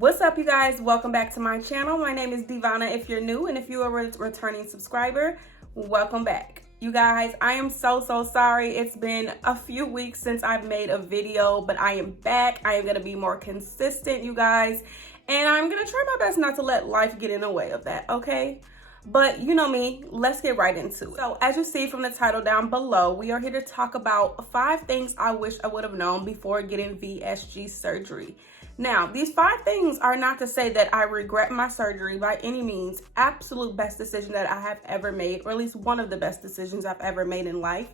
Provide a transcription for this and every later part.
What's up, you guys? Welcome back to my channel. My name is Divana if you're new, and if you are a returning subscriber, welcome back. You guys, I am so sorry. It's been a few weeks since I've made a video, but I am back. I am going to be more consistent, you guys, and I'm going to try my best not to let life get in the way of that, okay? But you know me, let's get right into it. So as you see from the title down below, we are here to talk about 5 things I wish I would have known before getting VSG surgery. Now, these 5 things are not to say that I regret my surgery by any means. Absolute best decision that I have ever made, or at least one of the best decisions I've ever made in life.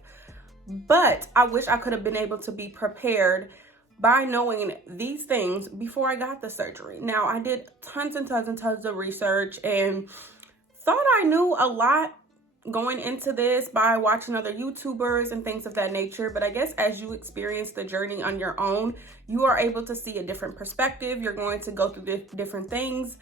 But I wish I could have been able to be prepared by knowing these things before I got the surgery. Now, I did tons and tons of research and thought I knew a lot going into this by watching other YouTubers and things of that nature. But I guess as you experience the journey on your own, you are able to see a different perspective. You're going to go through different things.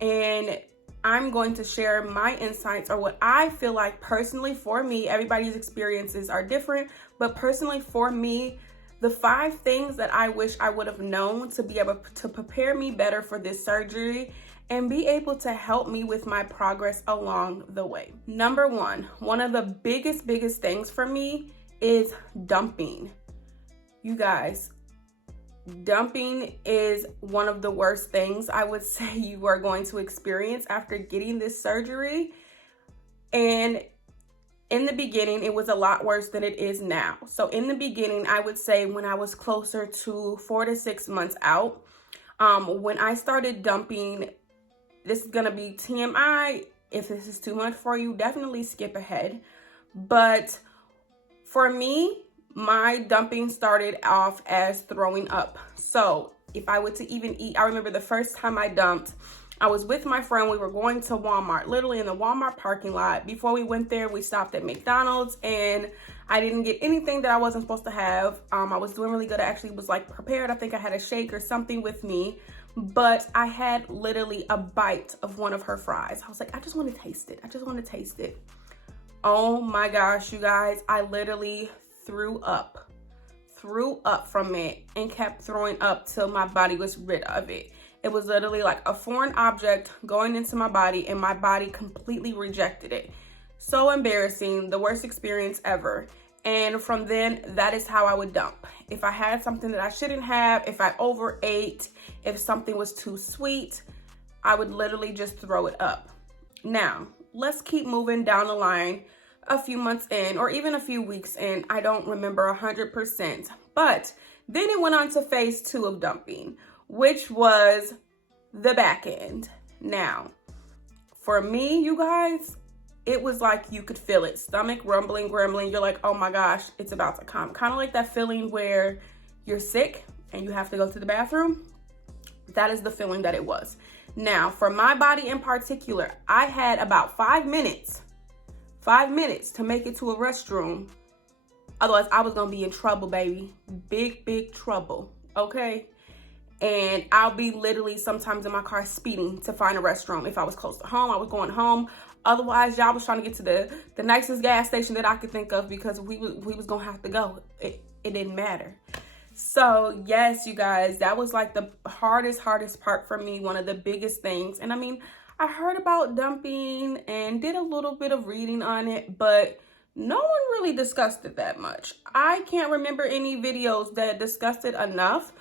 And I'm going to share my insights, or what I feel like personally for me. Everybody's experiences are different, but personally for me, the 5 things that I wish I would have known to be able to prepare me better for this surgery and be able to help me with my progress along the way. Number 1, one of the biggest things for me is dumping. You guys, dumping is one of the worst things I would say you are going to experience after getting this surgery. And in the beginning, it was a lot worse than it is now. So in the beginning, I would say when I was closer to 4 to 6 months out, when I started dumping, this is gonna be TMI. If this is too much for you, definitely skip ahead. But for me, my dumping started off as throwing up. So if I were to even eat, I remember the first time I dumped, I was with my friend. We were going to Walmart, literally in the Walmart parking lot. Before we went there, we stopped at McDonald's, and I didn't get anything that I wasn't supposed to have. I was doing really good. I actually was like prepared. I think I had a shake or something with me, but I had literally a bite of one of her fries. I was like, I just want to taste it. I just want to taste it. Oh my gosh, you guys, I literally threw up from it and kept throwing up till my body was rid of it. It was literally like a foreign object going into my body, and my body completely rejected it. So embarrassing, the worst experience ever. And from then, that is how I would dump. If I had something that I shouldn't have, if I overate, if something was too sweet, I would literally just throw it up. Now, let's keep moving down the line a few months in, or even a few weeks in. I don't remember 100%. But then it went on to phase 2 of dumping, which was the back end. Now, for me, you guys, it was like you could feel it. Stomach rumbling, grumbling. You're like, oh my gosh, it's about to come. Kind of like that feeling where you're sick and you have to go to the bathroom. That is the feeling that it was. Now, for my body in particular, I had about 5 minutes to make it to a restroom. Otherwise, I was going to be in trouble, baby. Big trouble, okay? And I'll be literally sometimes in my car speeding to find a restroom. If I was close to home, I was going home. Otherwise, y'all was trying to get to the nicest gas station that I could think of, because we was going to have to go. It didn't matter. So yes, you guys, that was like the hardest part for me. One of the biggest things. And I mean, I heard about dumping and did a little bit of reading on it, but no one really discussed it that much. I can't remember any videos that discussed it enough.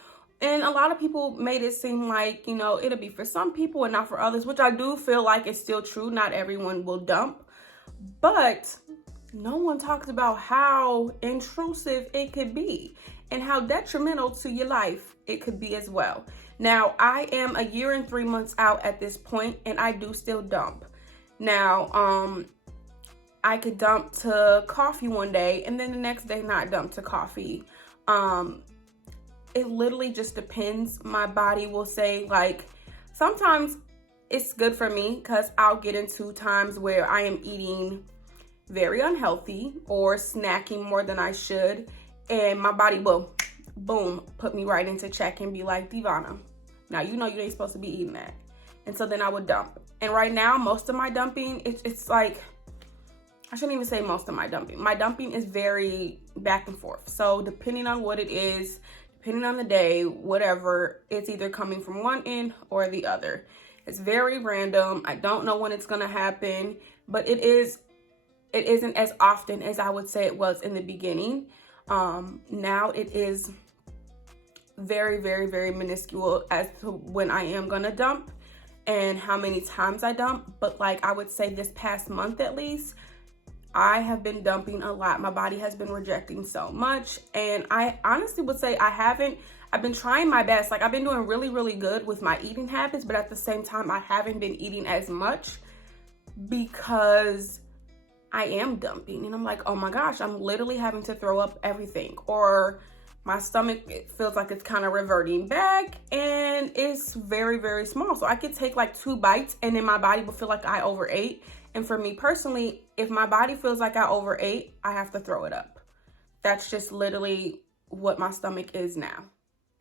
And a lot of people made it seem like, you know, it'll be for some people and not for others, which I do feel like is still true. Not everyone will dump, but no one talks about how intrusive it could be and how detrimental to your life it could be as well. Now, I am a year and 3 months out at this point, and I do still dump. Now, I could dump to coffee one day and then the next day not dump to coffee. It literally just depends. My body will say, like, sometimes it's good for me because I'll get into times where I am eating very unhealthy or snacking more than I should, and my body will, boom, put me right into check and be like, Divana, now you know you ain't supposed to be eating that. And so then I would dump. And right now, most of my dumping, it's like, I shouldn't even say most of my dumping. My dumping is very back and forth. So depending on what it is, depending on the day, whatever, it's either coming from one end or the other. It's very random. I don't know when it's gonna happen, but it isn't as often as I would say it was in the beginning. Now it is very, very, very minuscule as to when I am gonna dump and how many times I dump. But like I would say this past month at least, I have been dumping a lot. My body has been rejecting so much, and I honestly would say I've been trying my best. Like I've been doing really, really good with my eating habits, but at the same time, I haven't been eating as much because I am dumping. And I'm like, oh my gosh, I'm literally having to throw up everything. Or my stomach, it feels like it's kind of reverting back, and it's very, very small. So I could take like 2 bites and then my body will feel like I overate. And for me personally, if my body feels like I overate, I have to throw it up. That's just literally what my stomach is now.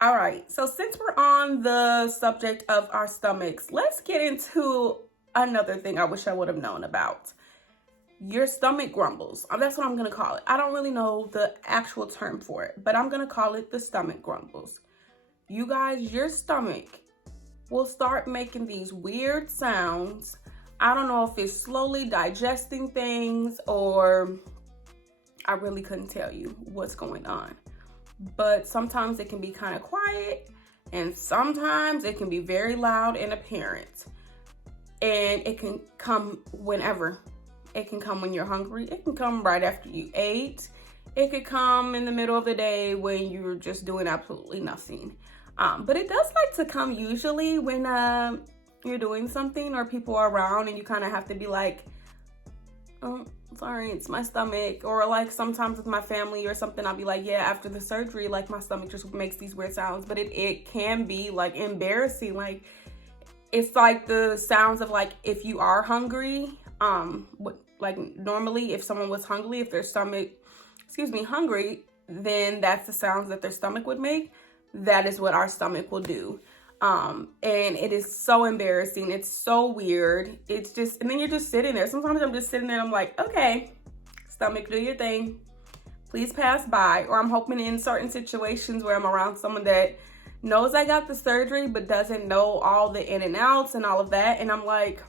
All right, so since we're on the subject of our stomachs, let's get into another thing I wish I would have known about. Your stomach grumbles. That's what I'm gonna call it. I don't really know the actual term for it, but I'm gonna call it the stomach grumbles. You guys, your stomach will start making these weird sounds. I don't know if it's slowly digesting things, or I really couldn't tell you what's going on. But sometimes it can be kind of quiet, and sometimes it can be very loud and apparent. And it can come whenever. It can come when you're hungry. It can come right after you ate. It could come in the middle of the day when you're just doing absolutely nothing. But it does like to come usually when you're doing something or people are around, and you kind of have to be like, oh, sorry, it's my stomach. Or like sometimes with my family or something, I'll be like, yeah, after the surgery, like my stomach just makes these weird sounds. But it can be like embarrassing. Like it's like the sounds of like if you are hungry, like normally if someone was hungry, if their stomach, hungry, then that's the sounds that their stomach would make. That is what our stomach will do. And it is so embarrassing. It's so weird. It's just, and then you're just sitting there. Sometimes I'm just sitting there and I'm like, okay, stomach, do your thing. Please pass by. Or I'm hoping in certain situations where I'm around someone that knows I got the surgery, but doesn't know all the in and outs and all of that. And I'm like,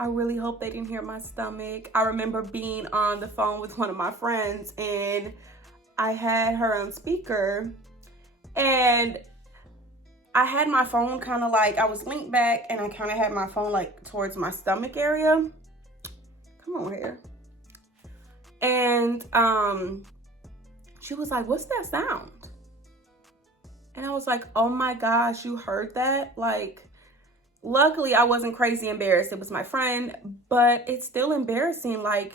I really hope they didn't hear my stomach. I remember being on the phone with one of my friends, and I had her on speaker, and I had my phone kind of like, I was linked back, and I kind of had my phone like towards my stomach area. Come on here. And she was like, what's that sound? And I was like, oh my gosh, you heard that? Like, luckily I wasn't crazy embarrassed. It was my friend, but it's still embarrassing. Like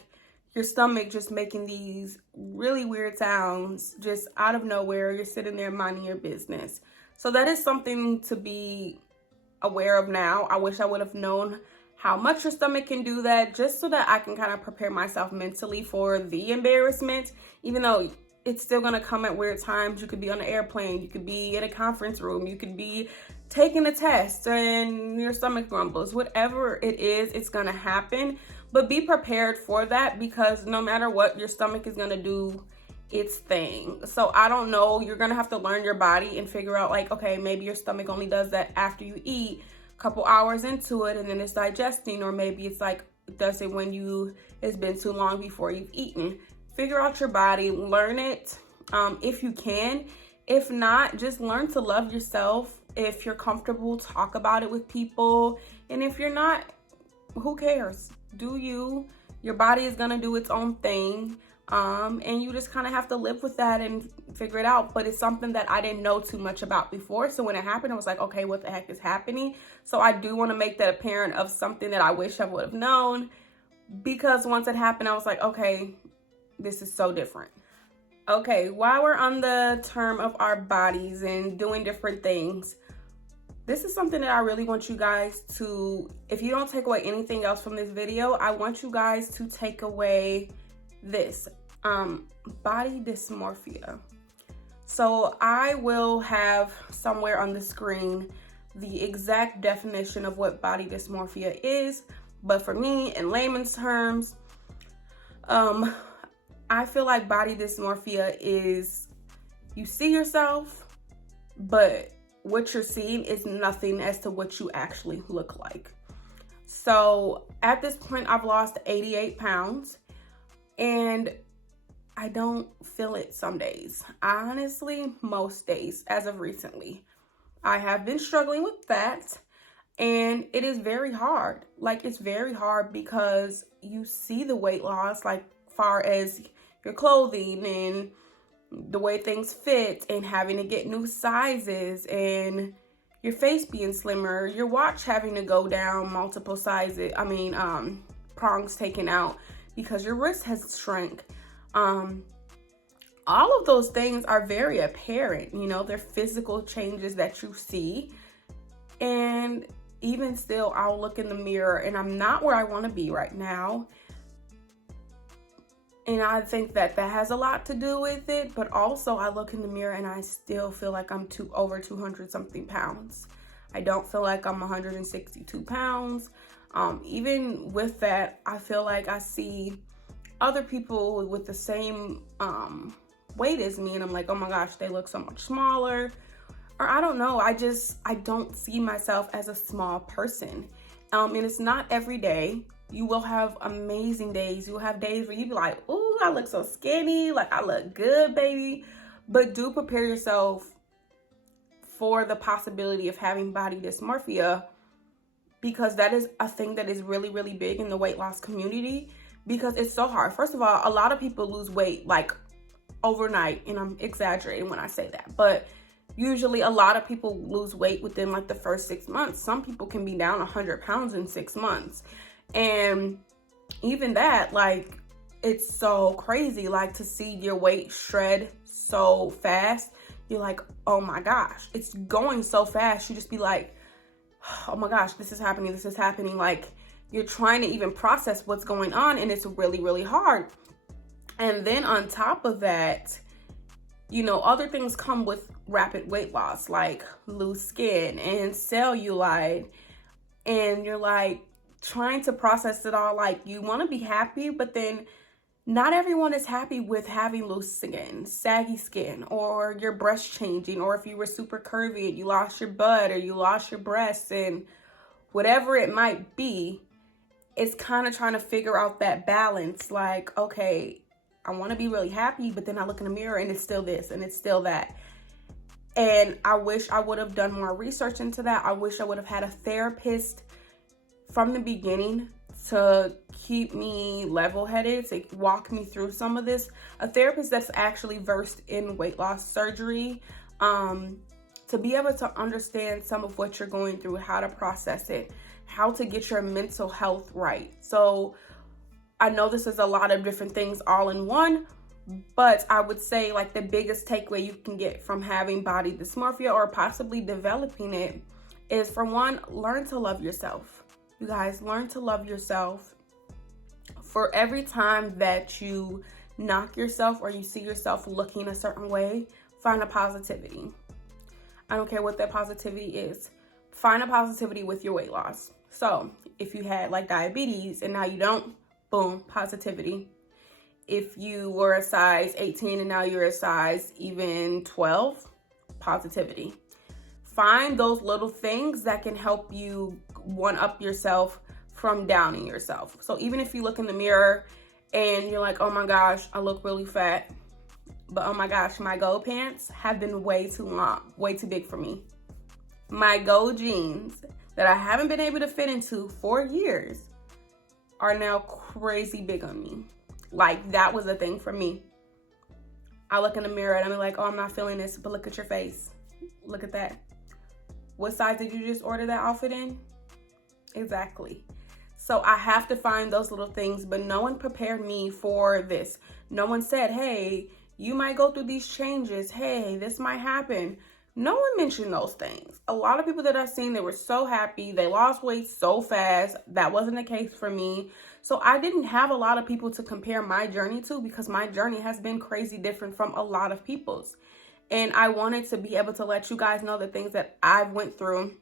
your stomach just making these really weird sounds just out of nowhere. You're sitting there minding your business. So that is something to be aware of now. I wish I would have known how much your stomach can do that, just so that I can kind of prepare myself mentally for the embarrassment, even though it's still gonna come at weird times. You could be on an airplane, you could be in a conference room, you could be taking a test and your stomach grumbles. Whatever it is, it's gonna happen. But be prepared for that, because no matter what, your stomach is gonna do its thing. So I don't know, you're gonna have to learn your body and figure out like, okay, maybe your stomach only does that after you eat, a couple hours into it, and then it's digesting. Or maybe it's like, does it when it's been too long before you've eaten. Figure out your body, learn it if you can. If not, just learn to love yourself. If you're comfortable, talk about it with people. And if you're not, who cares? Do you? Your body is gonna do its own thing. And you just kind of have to live with that and figure it out. But it's something that I didn't know too much about before. So when it happened, I was like, okay, what the heck is happening? So I do want to make that apparent of something that I wish I would have known, because once it happened, I was like, okay, this is so different. Okay, while we're on the term of our bodies and doing different things, this is something that I really want you guys to, if you don't take away anything else from this video, I want you guys to take away this, body dysmorphia. So I will have somewhere on the screen the exact definition of what body dysmorphia is. But for me, in layman's terms, I feel like body dysmorphia is you see yourself but what you're seeing is nothing as to what you actually look like. So at this point, I've lost 88 pounds and I don't feel it some days. Honestly, most days as of recently. I have been struggling with that, and it is very hard. Like, it's very hard because you see the weight loss, like far as your clothing and the way things fit and having to get new sizes and your face being slimmer, your watch having to go down multiple sizes, prongs taken out because your wrist has shrunk. All of those things are very apparent, you know, they're physical changes that you see. And even still, I'll look in the mirror and I'm not where I want to be right now. And I think that has a lot to do with it, but also I look in the mirror and I still feel like I'm over 200 something pounds. I don't feel like I'm 162 pounds. Even with that, I feel like I see other people with the same weight as me and I'm like, oh my gosh, they look so much smaller. Or I don't know, I don't see myself as a small person. And it's not every day. You will have amazing days. You'll have days where you be like, ooh, I look so skinny, like I look good, baby. But do prepare yourself for the possibility of having body dysmorphia, because that is a thing that is really, really big in the weight loss community, because it's so hard. First of all, a lot of people lose weight like overnight, and I'm exaggerating when I say that, but usually a lot of people lose weight within like the first 6 months. Some people can be down 100 pounds in 6 months. And even that, like, it's so crazy, like, to see your weight shred so fast. You're like, oh my gosh, it's going so fast. You just be like, oh my gosh, this is happening. Like, you're trying to even process what's going on, and it's really, really hard. And then on top of that, you know, other things come with rapid weight loss, like loose skin and cellulite. And you're like trying to process it all. Like, you want to be happy, but then not everyone is happy with having loose skin, saggy skin, or your breast changing, or if you were super curvy and you lost your butt or you lost your breasts, and whatever it might be. It's kind of trying to figure out that balance. Like, okay, I want to be really happy, but then I look in the mirror and it's still this and it's still that. And I wish I would have done more research into that. I wish I would have had a therapist from the beginning to keep me level-headed, to walk me through some of this. A therapist that's actually versed in weight loss surgery, to be able to understand some of what you're going through, how to process it, how to get your mental health right. So I know this is a lot of different things all in one, but I would say like the biggest takeaway you can get from having body dysmorphia or possibly developing it is, for one, learn to love yourself. You guys, learn to love yourself. For every time that you knock yourself or you see yourself looking a certain way, find a positivity. I don't care what that positivity is. Find a positivity with your weight loss. So if you had like diabetes and now you don't, boom, positivity. If you were a size 18 and now you're a size even 12, positivity. Find those little things that can help you one-up yourself from downing yourself. So even if you look in the mirror and you're like, oh my gosh, I look really fat, but oh my gosh, my Go pants have been way too long, way too big for me. My Go jeans that I haven't been able to fit into for years are now crazy big on me. Like, that was a thing for me. I look in the mirror and I'm like, oh, I'm not feeling this, but look at your face. Look at that. What size did you just order that outfit in? Exactly. So I have to find those little things, but no one prepared me for this. No one said, hey, you might go through these changes. Hey, this might happen. No one mentioned those things. A lot of people that I've seen, they were so happy. They lost weight so fast. That wasn't the case for me. So I didn't have a lot of people to compare my journey to, because my journey has been crazy different from a lot of people's. And I wanted to be able to let you guys know the things that I've went through,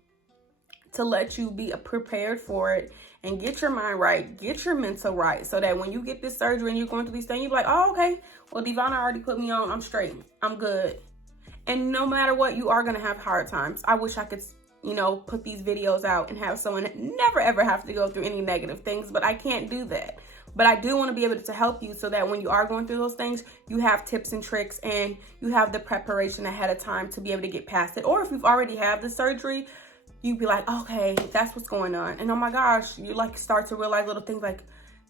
to let you be prepared for it and get your mind right, get your mental right, so that when you get this surgery and you're going through these things, you're like, oh, okay, well, Devonna already put me on. I'm straight. I'm good. And no matter what, you are going to have hard times. I wish I could, put these videos out and have someone never ever have to go through any negative things, but I can't do that. But I do want to be able to help you so that when you are going through those things, you have tips and tricks and you have the preparation ahead of time to be able to get past it. Or if you've already had the surgery, you'd be like, okay, that's what's going on. And oh my gosh, you like start to realize little things like,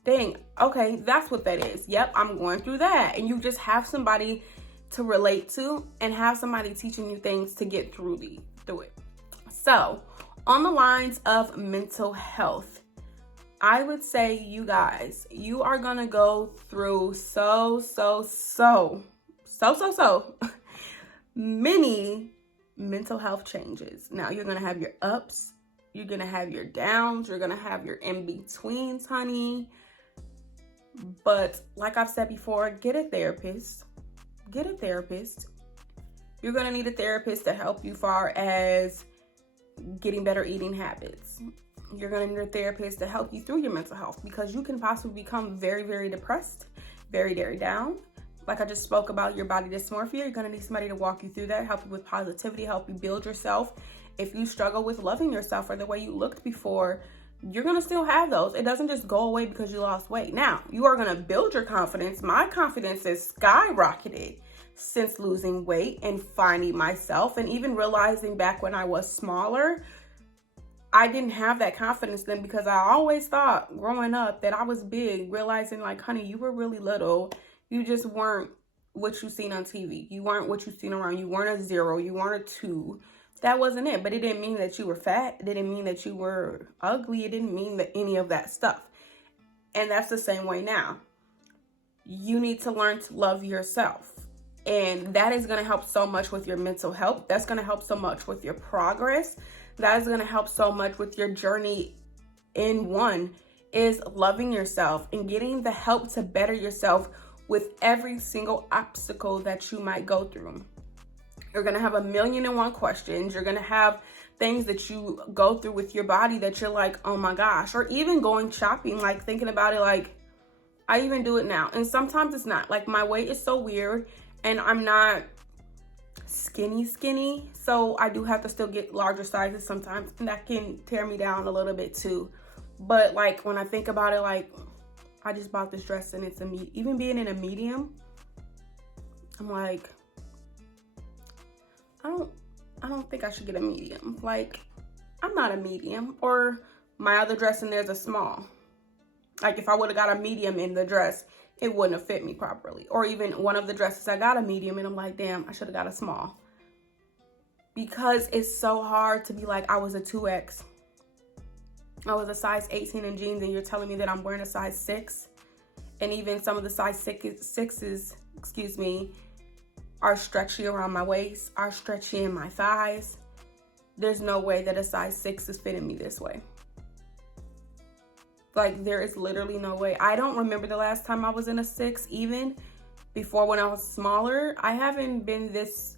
dang, okay, that's what that is. Yep, I'm going through that. And you just have somebody to relate to and have somebody teaching you things to get through it. So on the lines of mental health, I would say, you guys, you are going to go through so many mental health changes. Now, you're going to have your ups, you're going to have your downs, you're going to have your in-betweens, honey. But like I've said before, get a therapist. Get a therapist. You're going to need a therapist to help you far as getting better eating habits. You're going to need a therapist to help you through your mental health, because you can possibly become very, very depressed, very, very down. Like I just spoke about your body dysmorphia, you're going to need somebody to walk you through that, help you with positivity, help you build yourself. If you struggle with loving yourself or the way you looked before, you're going to still have those. It doesn't just go away because you lost weight. Now, you are going to build your confidence. My confidence has skyrocketed since losing weight and finding myself, and even realizing back when I was smaller, I didn't have that confidence then, because I always thought growing up that I was big, realizing like, honey, you were really little. You just weren't what you seen on TV. You weren't what you seen around. You weren't a 0. You weren't a 2. That wasn't it. But it didn't mean that you were fat. It didn't mean that you were ugly. It didn't mean that any of that stuff. And that's the same way now. You need to learn to love yourself. And that is going to help so much with your mental health. That's going to help so much with your progress. That is going to help so much with your journey in one, is loving yourself and getting the help to better yourself with every single obstacle that you might go through. You're going to have 1,000,001 questions. You're going to have things that you go through with your body that you're like, oh my gosh. Or even going shopping, like thinking about it, like I even do it now. And sometimes it's not. Like my weight is so weird and I'm not skinny. So I do have to still get larger sizes sometimes. And that can tear me down a little bit too. But like when I think about it, like I just bought this dress and it's even being in a medium, I'm like, I don't think I should get a medium. Like, I'm not a medium. Or my other dress and there's a small. Like if I would have got a medium in the dress, it wouldn't have fit me properly. Or even one of the dresses, I got a medium and I'm like, damn, I should have got a small. Because it's so hard to be like, I was a 2X. I was a size 18 in jeans and you're telling me that I'm wearing a size 6. And even some of the size 6s, are stretchy around my waist, are stretchy in my thighs. There's no way that a size 6 is fitting me this way. Like there is literally no way. I don't remember the last time I was in a 6, even before when I was smaller. I haven't been this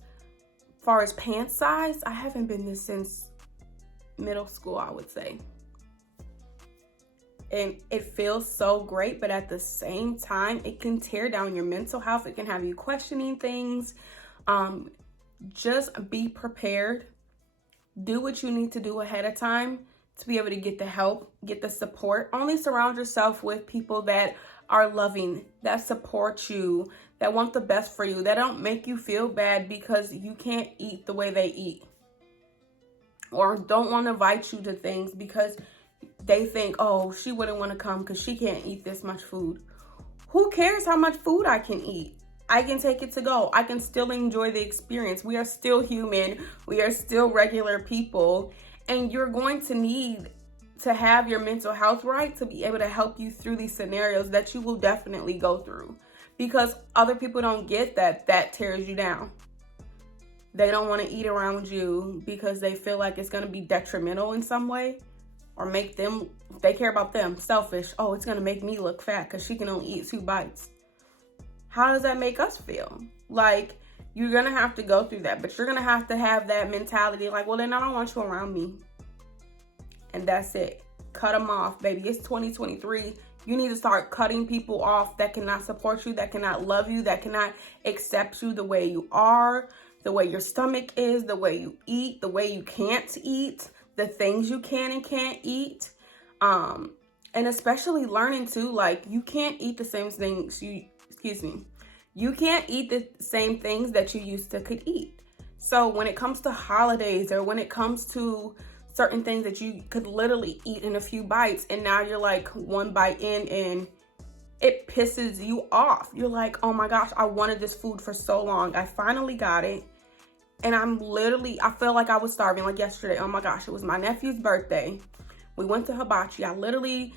far as pant size. I haven't been this since middle school, I would say. And it feels so great, but at the same time, it can tear down your mental health. It can have you questioning things. Just be prepared. Do what you need to do ahead of time to be able to get the help, get the support. Only surround yourself with people that are loving, that support you, that want the best for you, that don't make you feel bad because you can't eat the way they eat. Or don't want to invite you to things because they think, oh, she wouldn't want to come because she can't eat this much food. Who cares how much food I can eat? I can take it to go. I can still enjoy the experience. We are still human. We are still regular people. And you're going to need to have your mental health right to be able to help you through these scenarios that you will definitely go through. Because other people don't get that tears you down. They don't want to eat around you because they feel like it's going to be detrimental in some way. Or make them, they care about them, selfish. Oh, it's going to make me look fat because she can only eat 2 bites. How does that make us feel? Like, you're going to have to go through that. But you're going to have that mentality like, well, then I don't want you around me. And that's it. Cut them off, baby. It's 2023. You need to start cutting people off that cannot support you, that cannot love you, that cannot accept you the way you are. the way your stomach is, the way you eat, the way you can't eat, the things you can and can't eat. And especially learning too, like, you can't eat the same things you can't eat the same things that you used to could eat. So when it comes to holidays, or when it comes to certain things that you could literally eat in a few bites, and now you're like one bite in and it pisses you off. You're like, oh my gosh, I wanted this food for so long. I finally got it. And I feel like I was starving. Like yesterday, oh my gosh, it was my nephew's birthday. We went to hibachi. I literally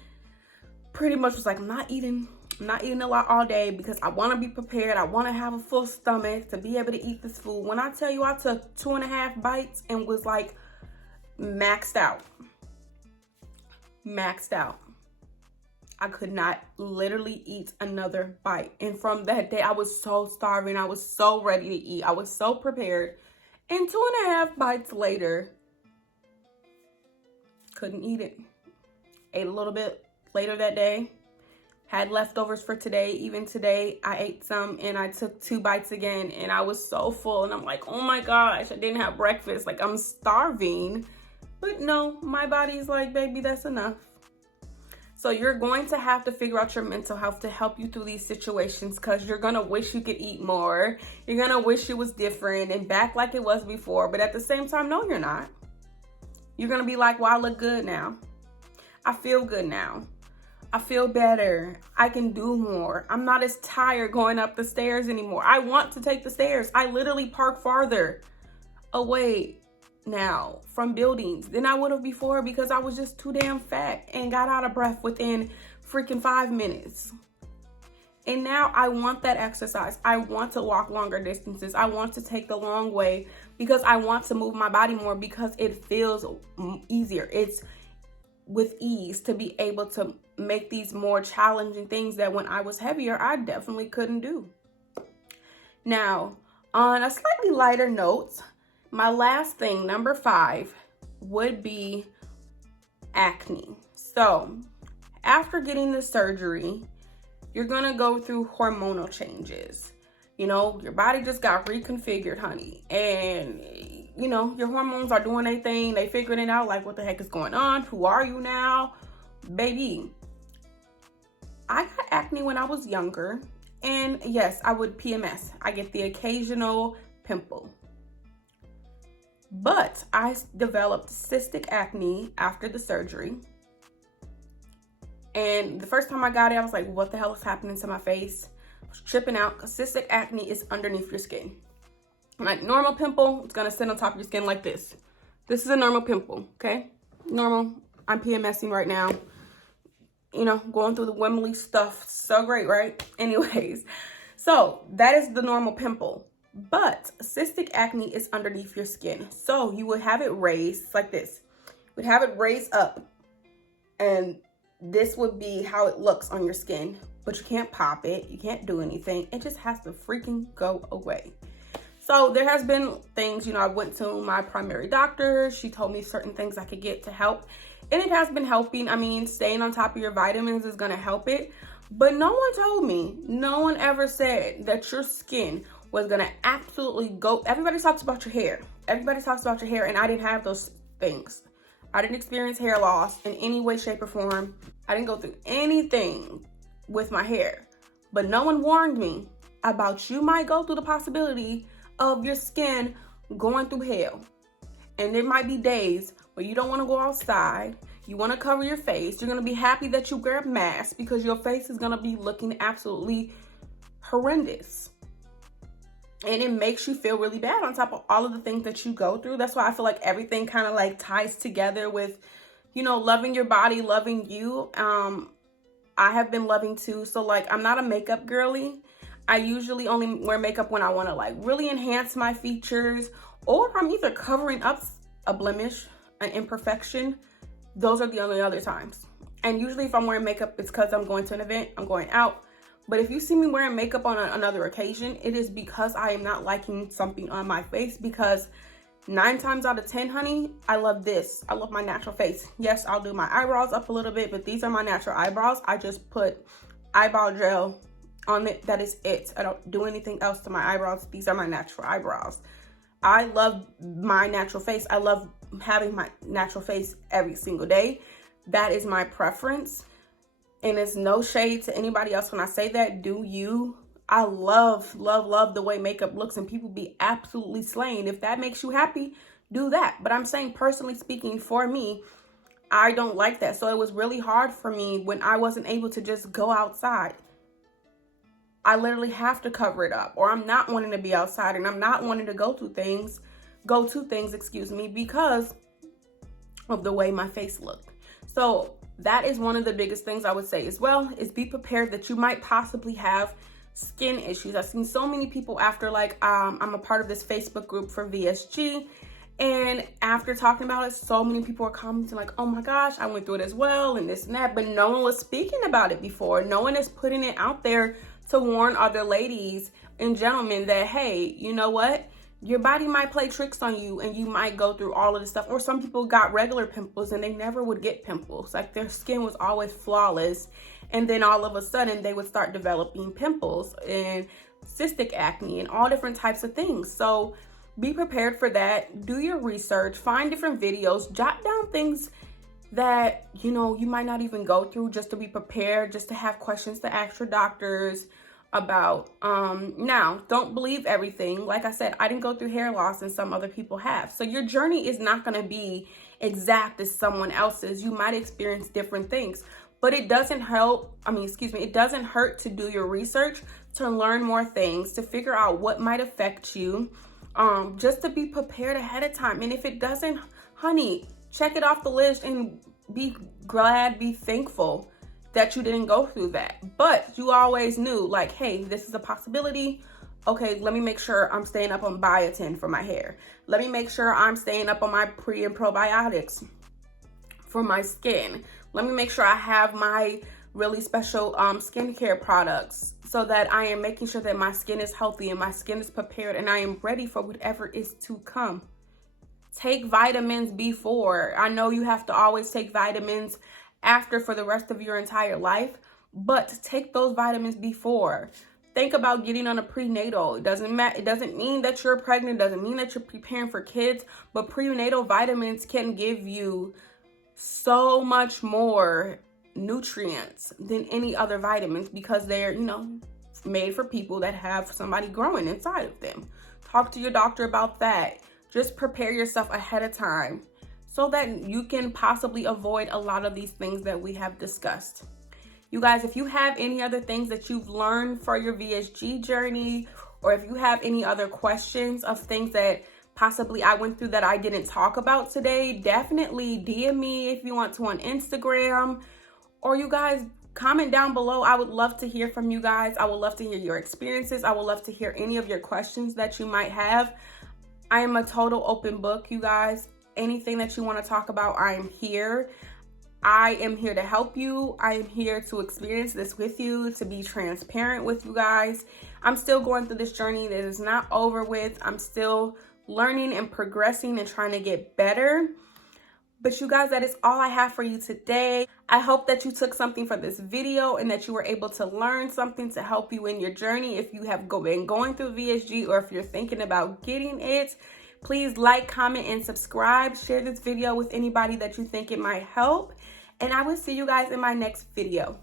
pretty much was like, I'm not eating a lot all day because I want to be prepared. I want to have a full stomach to be able to eat this food. When I tell you I took 2.5 bites and was like maxed out. I could not literally eat another bite. And from that day, I was so starving. I was so ready to eat. I was so prepared. And 2.5 bites later, couldn't eat it. Ate a little bit later that day. Had leftovers for today. Even today, I ate some and I took 2 bites again. And I was so full. And I'm like, oh my gosh, I didn't have breakfast. Like, I'm starving. But no, my body's like, baby, that's enough. So you're going to have to figure out your mental health to help you through these situations, because you're going to wish you could eat more. You're going to wish it was different and back like it was before. But at the same time, no, you're not. You're going to be like, well, I look good now. I feel good now. I feel better. I can do more. I'm not as tired going up the stairs anymore. I want to take the stairs. I literally park farther away now from buildings than I would have before because I was just too damn fat and got out of breath within freaking 5 minutes. And now I want that exercise. I want to walk longer distances. I want to take the long way because I want to move my body more because it feels easier. It's with ease to be able to make these more challenging things that when I was heavier, I definitely couldn't do. Now, on a slightly lighter note, my last thing, number 5, would be acne. So after getting the surgery, you're going to go through hormonal changes. You know, your body just got reconfigured, honey. And, you know, your hormones are doing their thing. They figuring it out, like, what the heck is going on? Who are you now? Baby, I got acne when I was younger. And yes, I would PMS. I get the occasional pimple. But I developed cystic acne after the surgery. And the first time I got it, I was like, what the hell is happening to my face? I was tripping out because cystic acne is underneath your skin. Like normal pimple, it's going to sit on top of your skin like this. This is a normal pimple, okay? Normal. I'm PMSing right now. You know, going through the Wembley stuff. So great, right? Anyways, so that is the normal pimple. But cystic acne is underneath your skin. So you would have it raised like this. You would have it raised up. And this would be how it looks on your skin. But you can't pop it. You can't do anything. It just has to freaking go away. So there has been things, you know, I went to my primary doctor. She told me certain things I could get to help. And it has been helping. I mean, staying on top of your vitamins is going to help it. But no one told me, no one ever said that your skin was going to absolutely go. Everybody talks about your hair. Everybody talks about your hair, and I didn't have those things. I didn't experience hair loss in any way, shape, or form. I didn't go through anything with my hair. But no one warned me about you might go through the possibility of your skin going through hell. And there might be days where you don't want to go outside. You want to cover your face. You're going to be happy that you grab masks because your face is going to be looking absolutely horrendous. And it makes you feel really bad on top of all of the things that you go through. That's why I feel like everything kind of like ties together with, you know, loving your body, loving you. I have been loving too. So like, I'm not a makeup girly. I usually only wear makeup when I want to like really enhance my features, or I'm either covering up a blemish, an imperfection. Those are the only other times. And usually if I'm wearing makeup, it's because I'm going to an event, I'm going out. But if you see me wearing makeup on another occasion, it is because I am not liking something on my face, because 9 times out of 10, honey, I love this. I love my natural face. Yes, I'll do my eyebrows up a little bit, but these are my natural eyebrows. I just put eyebrow gel on it. That is it. I don't do anything else to my eyebrows. These are my natural eyebrows. I love my natural face. I love having my natural face every single day. That is my preference. And it's no shade to anybody else when I say that. Do you? I love the way makeup looks, and people be absolutely slain. If that makes you happy, do that. But I'm saying, personally speaking, for me, I don't like that. So it was really hard for me when I wasn't able to just go outside. I literally have to cover it up, or I'm not wanting to be outside, and I'm not wanting to go to things, excuse me, because of the way my face looked. So that is one of the biggest things I would say as well, is be prepared that you might possibly have skin issues. I've seen so many people after, like, I'm a part of this Facebook group for VSG, and after talking about it, so many people are commenting like, oh my gosh, I went through it as well, and this and that, but no one was speaking about it before. No one is putting it out there to warn other ladies and gentlemen that, hey, you know what? Your body might play tricks on you, and you might go through all of this stuff. Or some people got regular pimples and they never would get pimples. Like, their skin was always flawless, and then all of a sudden they would start developing pimples and cystic acne and all different types of things. So be prepared for that. Do your research, find different videos, jot down things that, you know, you might not even go through, just to be prepared, just to have questions to ask your doctors about. Now, don't believe everything. Like I said, I didn't go through hair loss, and some other people have. So your journey is not going to be exact as someone else's. You might experience different things, but it doesn't help. It doesn't hurt to do your research, to learn more things, to figure out what might affect you, just to be prepared ahead of time. And if it doesn't, honey, check it off the list and be glad, be thankful that you didn't go through that. But you always knew, like, hey, this is a possibility. Okay, let me make sure I'm staying up on biotin for my hair. Let me make sure I'm staying up on my pre and probiotics for my skin. Let me make sure I have my really special skincare products, so that I am making sure that my skin is healthy and my skin is prepared and I am ready for whatever is to come. Take vitamins before. I know you have to always take vitamins after for the rest of your entire life, but take those vitamins before. Think about getting on a prenatal. It doesn't mean that you're pregnant, doesn't mean that you're preparing for kids, but prenatal vitamins can give you so much more nutrients than any other vitamins, because they're, you know, made for people that have somebody growing inside of them. Talk to your doctor about that. Just prepare yourself ahead of time so that you can possibly avoid a lot of these things that we have discussed. You guys, if you have any other things that you've learned for your VSG journey, or if you have any other questions of things that possibly I went through that I didn't talk about today, definitely DM me if you want to on Instagram, or you guys comment down below. I would love to hear from you guys. I would love to hear your experiences. I would love to hear any of your questions that you might have. I am a total open book, you guys. Anything that you want to talk about, I am here. I am here to help you. I am here to experience this with you, to be transparent with you guys. I'm still going through this journey. It is not over with. I'm still learning and progressing and trying to get better. But you guys, that is all I have for you today. I hope that you took something from this video and that you were able to learn something to help you in your journey. If you have been going through VSG, or if you're thinking about getting it, please like, comment, and subscribe. Share this video with anybody that you think it might help. And I will see you guys in my next video.